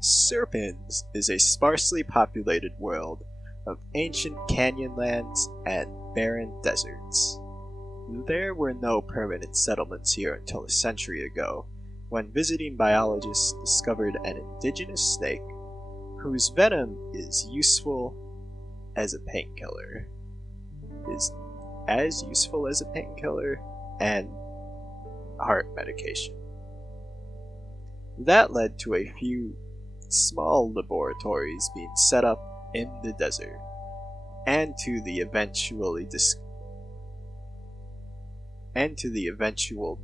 Serpens is a sparsely populated world of ancient canyonlands and barren deserts. There were no permanent settlements here until a century ago, when visiting biologists discovered an indigenous snake whose venom is useful as a painkiller. Is as useful as a painkiller and heart medication. That led to a few small laboratories being set up in the desert, and to the eventual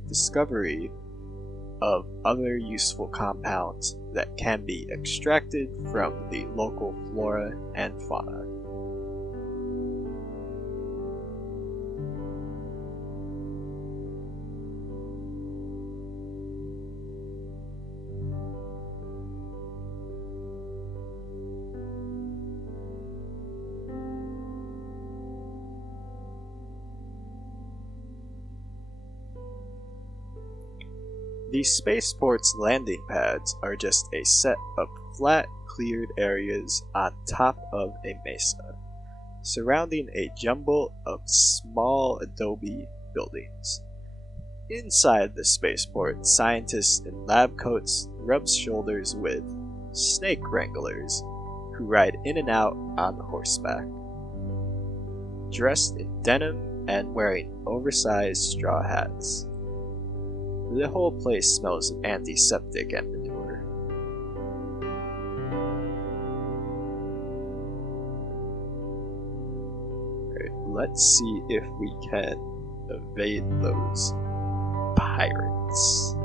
discovery of other useful compounds that can be extracted from the local flora and fauna. The spaceport's landing pads are just a set of flat, cleared areas on top of a mesa, surrounding a jumble of small adobe buildings. Inside the spaceport, scientists in lab coats rub shoulders with snake wranglers who ride in and out on horseback, dressed in denim and wearing oversized straw hats. The whole place smells of antiseptic and manure. Alright, let's see if we can evade those pirates.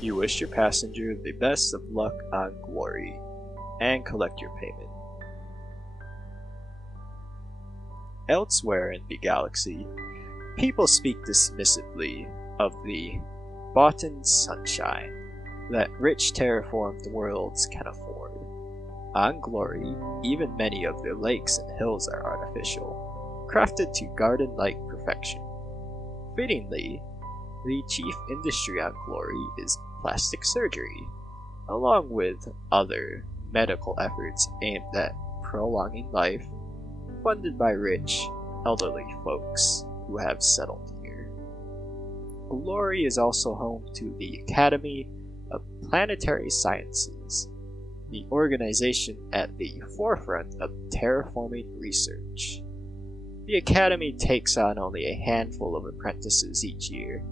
You wish your passenger the best of luck on Glory, and collect your payment. Elsewhere in the galaxy, people speak dismissively of the boughten sunshine that rich terraformed worlds can afford. On Glory, even many of the lakes and hills are artificial, crafted to garden-like perfection. Fittingly, the chief industry on Glory is plastic surgery, along with other medical efforts aimed at prolonging life, funded by rich, elderly folks who have settled here. Glory is also home to the Academy of Planetary Sciences, the organization at the forefront of terraforming research. The Academy takes on only a handful of apprentices each year,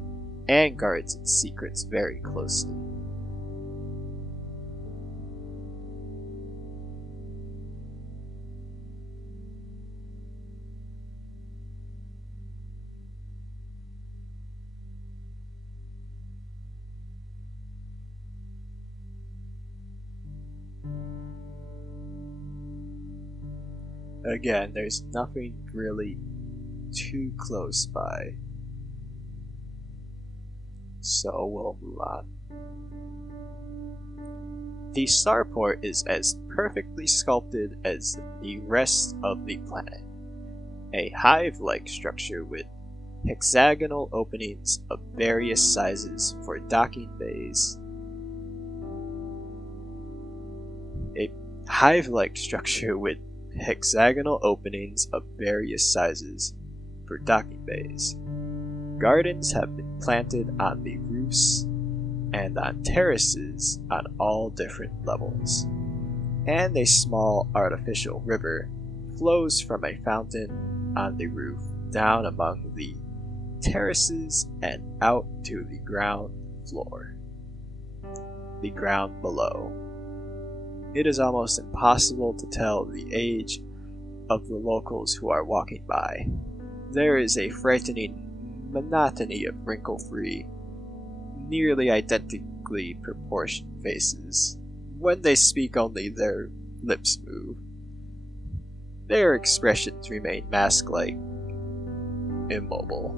and guards its secrets very closely. Again, there's nothing really too close by, so we'll move on. The starport is as perfectly sculpted as the rest of the planet, a hive-like structure with hexagonal openings of various sizes for docking bays. A hive-like structure with hexagonal openings of various sizes for docking bays. Gardens have been planted on the roofs and on terraces on all different levels, and a small artificial river flows from a fountain on the roof down among the terraces, and out to the ground floor. The ground below. It is almost impossible to tell the age of the locals who are walking by. There is a frightening monotony of wrinkle-free, nearly identically proportioned faces. When they speak, only their lips move. Their expressions remain mask-like, immobile.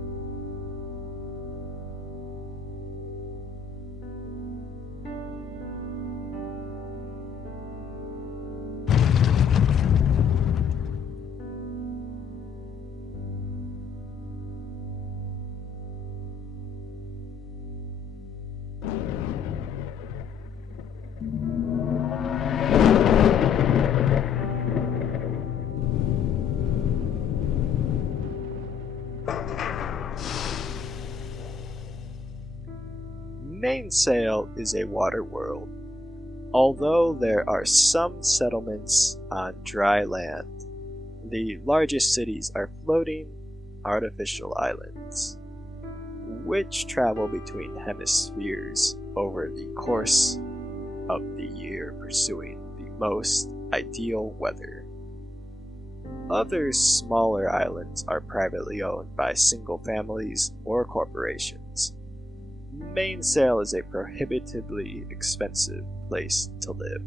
Mainsail is a water world, although there are some settlements on dry land. The largest cities are floating, artificial islands, which travel between hemispheres over the course of the year, pursuing the most ideal weather. Other smaller islands are privately owned by single families or corporations. Mainsail is a prohibitively expensive place to live.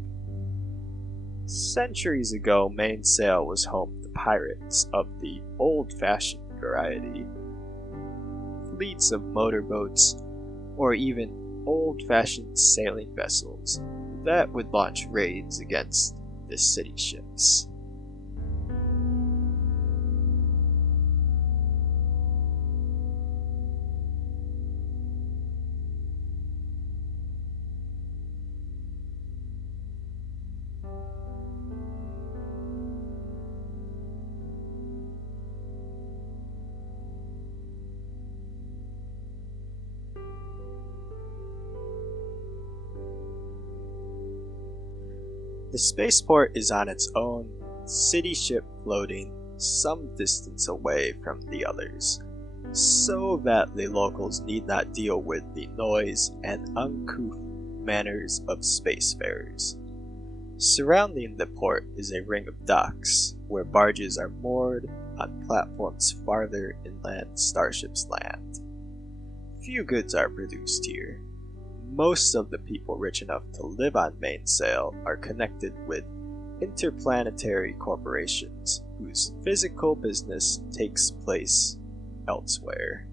Centuries ago, Mainsail was home to pirates of the old-fashioned variety. Fleets of motorboats, or even old-fashioned sailing vessels that would launch raids against the city ships. The spaceport is on its own city ship floating some distance away from the others, so that the locals need not deal with the noise and uncouth manners of spacefarers. Surrounding the port is a ring of docks, where barges are moored on platforms farther inland starships land. Few goods are produced here. Most of the people rich enough to live on Mainsail are connected with interplanetary corporations whose physical business takes place elsewhere.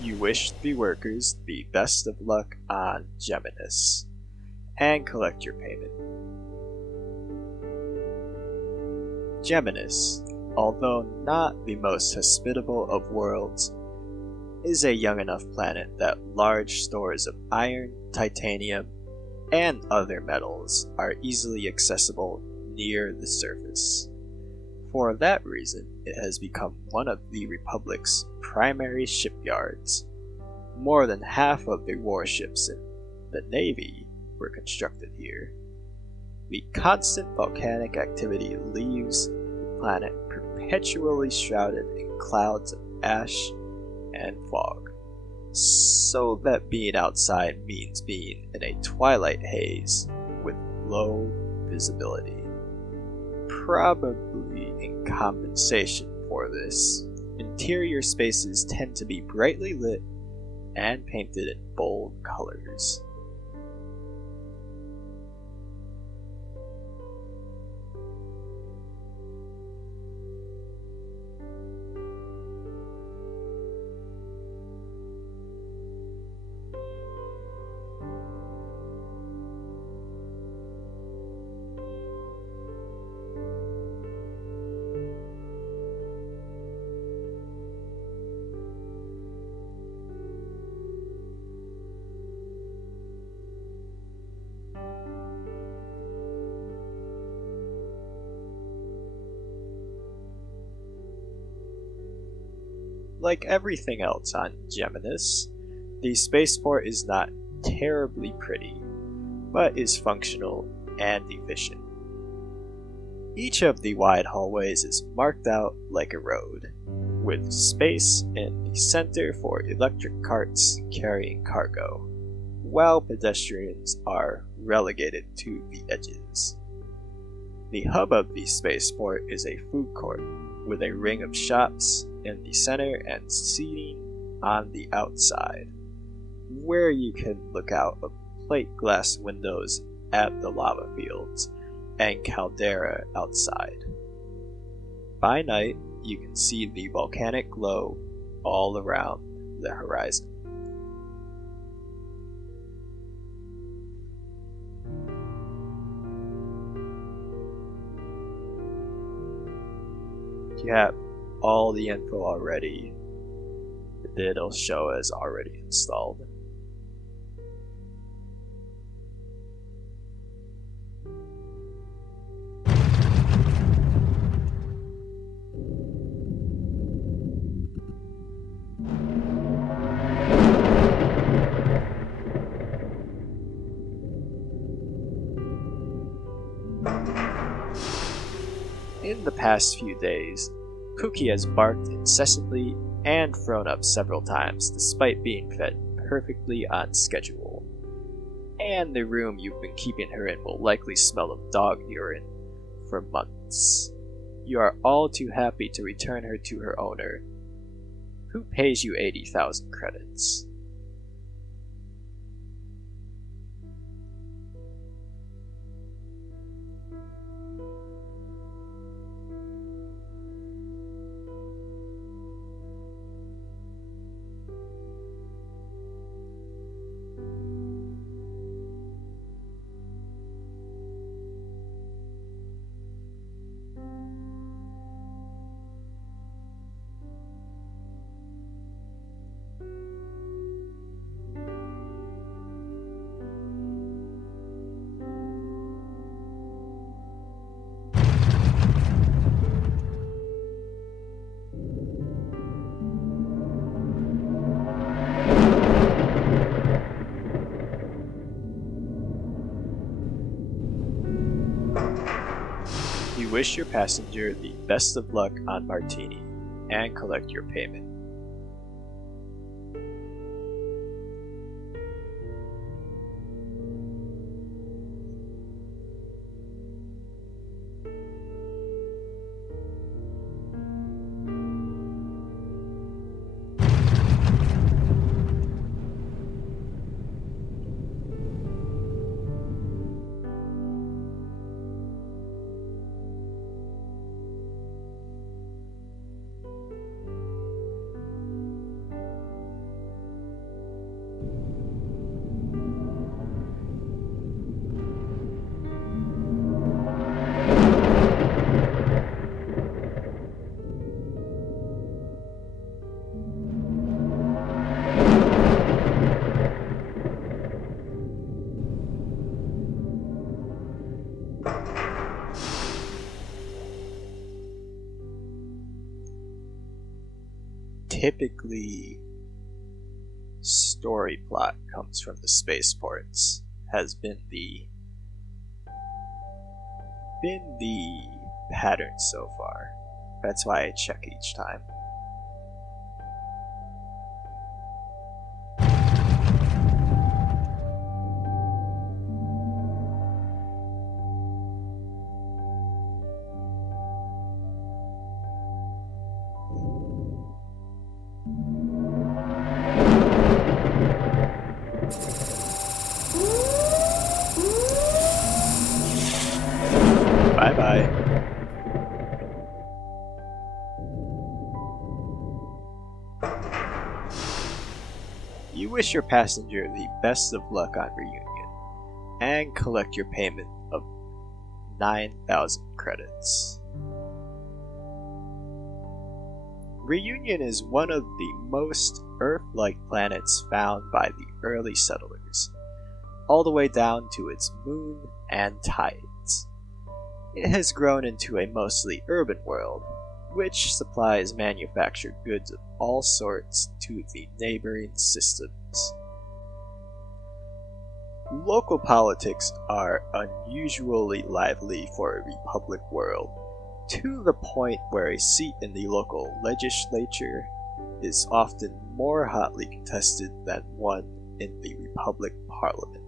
You wish the workers the best of luck on Geminus, and collect your payment. Geminus, although not the most hospitable of worlds, is a young enough planet that large stores of iron, titanium, and other metals are easily accessible near the surface. For that reason, it has become one of the Republic's primary shipyards. More than half of the warships in the Navy were constructed here. The constant volcanic activity leaves the planet perpetually shrouded in clouds of ash and fog, so that being outside means being in a twilight haze with low visibility. Probably in compensation for this, interior spaces tend to be brightly lit and painted in bold colors. Like everything else on Geminus, the spaceport is not terribly pretty, but is functional and efficient. Each of the wide hallways is marked out like a road, with space in the center for electric carts carrying cargo, while pedestrians are relegated to the edges. The hub of the spaceport is a food court, with a ring of shops in the center and seating on the outside, where you can look out of plate glass windows at the lava fields and caldera outside. By night, you can see the volcanic glow all around the horizon. You have all the info already that it'll show as already installed. In the past few days, Cookie has barked incessantly and thrown up several times despite being fed perfectly on schedule. And the room you've been keeping her in will likely smell of dog urine for months. You are all too happy to return her to her owner, who pays you 80,000 credits. You wish your passenger the best of luck on Martini and collect your payment. Typically, story plot comes from the spaceports, has been the pattern so far. That's why I check each time. Bye bye. You wish your passenger the best of luck on reunion, and collect your payment of 9,000 credits. Reunion is one of the most Earth-like planets found by the early settlers, all the way down to its moon and tides. It has grown into a mostly urban world, which supplies manufactured goods of all sorts to the neighboring systems. Local politics are unusually lively for a republic world, to the point where a seat in the local legislature is often more hotly contested than one in the republic parliament.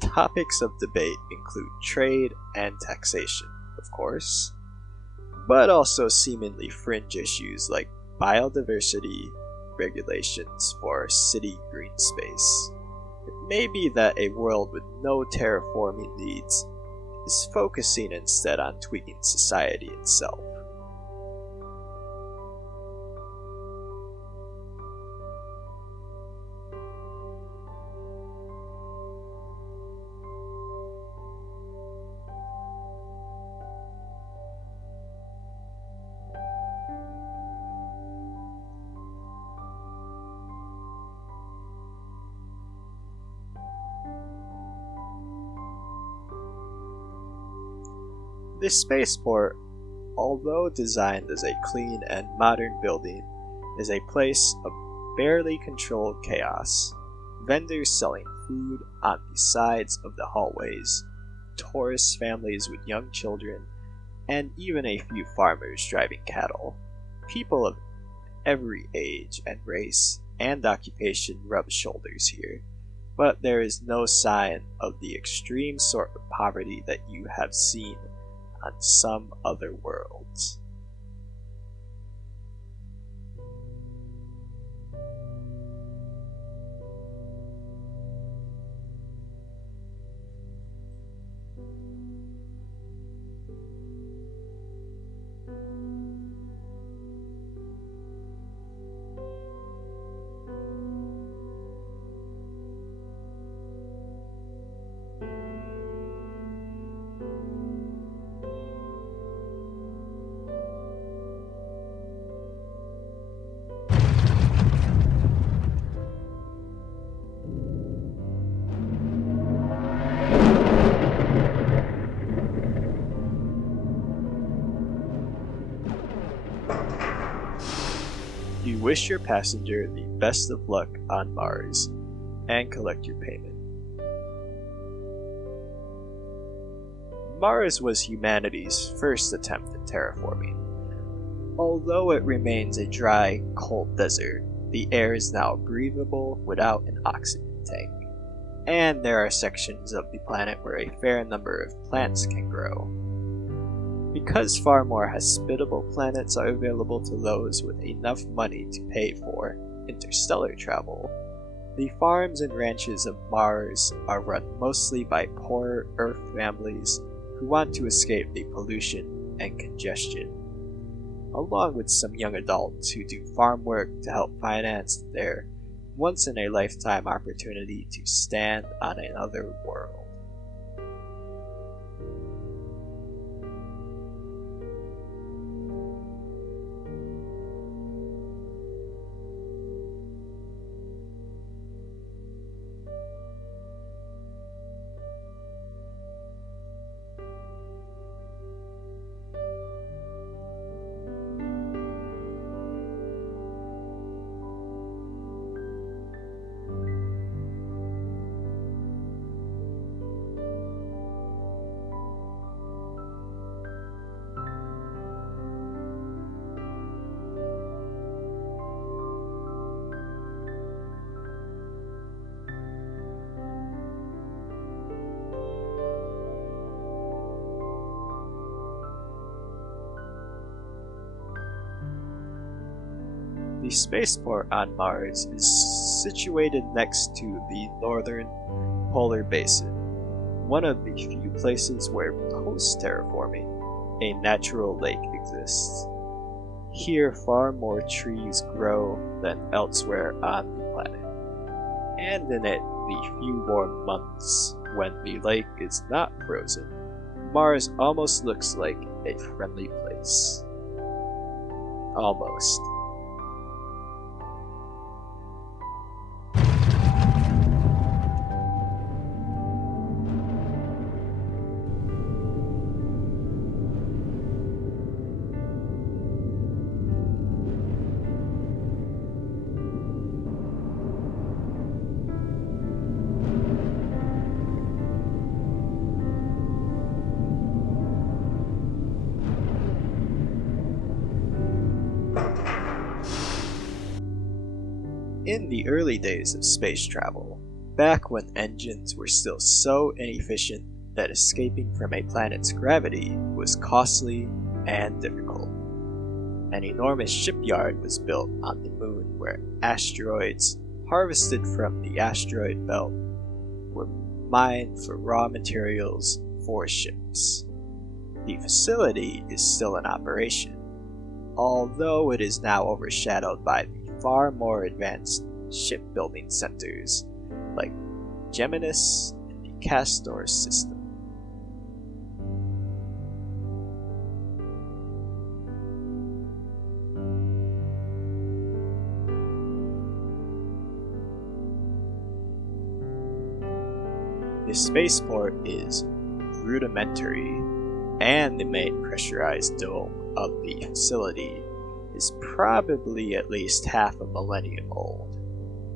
Topics of debate include trade and taxation, of course, but also seemingly fringe issues like biodiversity regulations for city green space. It may be that a world with no terraforming needs is focusing instead on tweaking society itself. This spaceport, although designed as a clean and modern building, is a place of barely controlled chaos. Vendors selling food on the sides of the hallways, tourist families with young children, and even a few farmers driving cattle. People of every age and race and occupation rub shoulders here, but there is no sign of the extreme sort of poverty that you have seen on some other worlds. You wish your passenger the best of luck on Mars, and collect your payment. Mars was humanity's first attempt at terraforming. Although it remains a dry, cold desert, the air is now breathable without an oxygen tank, and there are sections of the planet where a fair number of plants can grow. Because far more hospitable planets are available to those with enough money to pay for interstellar travel, the farms and ranches of Mars are run mostly by poorer Earth families who want to escape the pollution and congestion, along with some young adults who do farm work to help finance their once-in-a-lifetime opportunity to stand on another world. The spaceport on Mars is situated next to the northern polar basin, one of the few places where post-terraforming a natural lake exists. Here far more trees grow than elsewhere on the planet, and in it the few warm months when the lake is not frozen, Mars almost looks like a friendly place. Almost. In the early days of space travel, back when engines were still so inefficient that escaping from a planet's gravity was costly and difficult, an enormous shipyard was built on the moon where asteroids harvested from the asteroid belt were mined for raw materials for ships. The facility is still in operation, although it is now overshadowed by the far more advanced shipbuilding centers like Geminis and the Castor system. The spaceport is rudimentary, and the main pressurized dome of the facility is probably at least half a millennium old.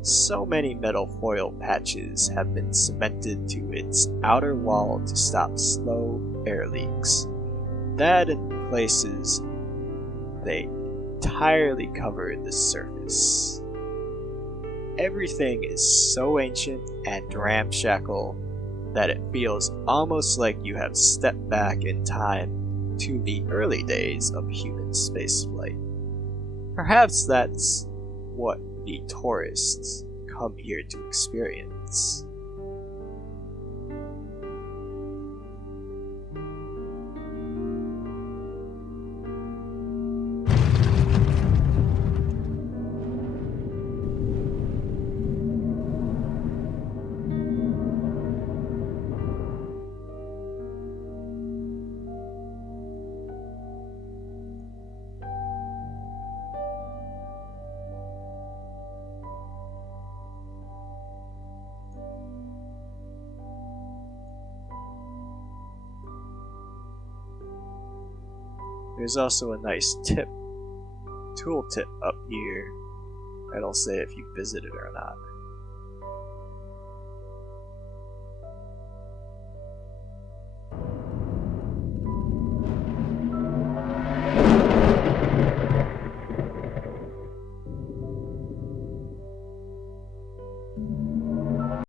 So many metal foil patches have been cemented to its outer wall to stop slow air leaks that in places they entirely cover the surface. Everything is so ancient and ramshackle that it feels almost like you have stepped back in time to the early days of human spaceflight. Perhaps that's what the tourists come here to experience. There's also a nice tooltip up here that'll say if you visited or not.